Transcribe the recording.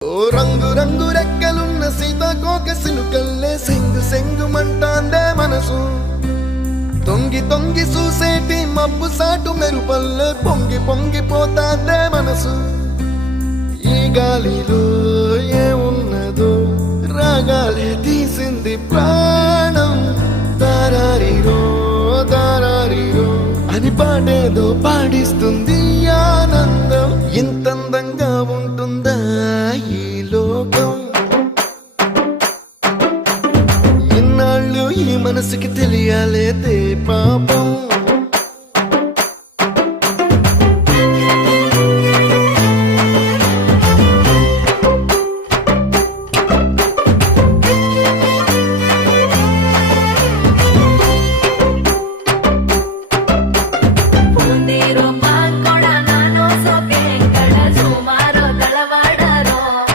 ఓ రంగు రంగు రెక్కలున్న సీతాకోక సిలుకల్లే సెంగు సెంగుమంటాందే మనసు. తొంగి తొంగి చూసేటి మబ్బు సాటు మెరుపల్లే పొంగి పొంగిపోతాందే మనసు. ఈ గాలిలో ఏమున్నదో రాగాలే తీసింది ప్రాణం. దారారిరో దారారిరో అని పాడేదో పాడిస్తుంది ఆనందం. ఇంతందంగా ఉంటుందా ఈ లోకం? ఇన్నాళ్ళు ఈ మనసుకి తెలియాలే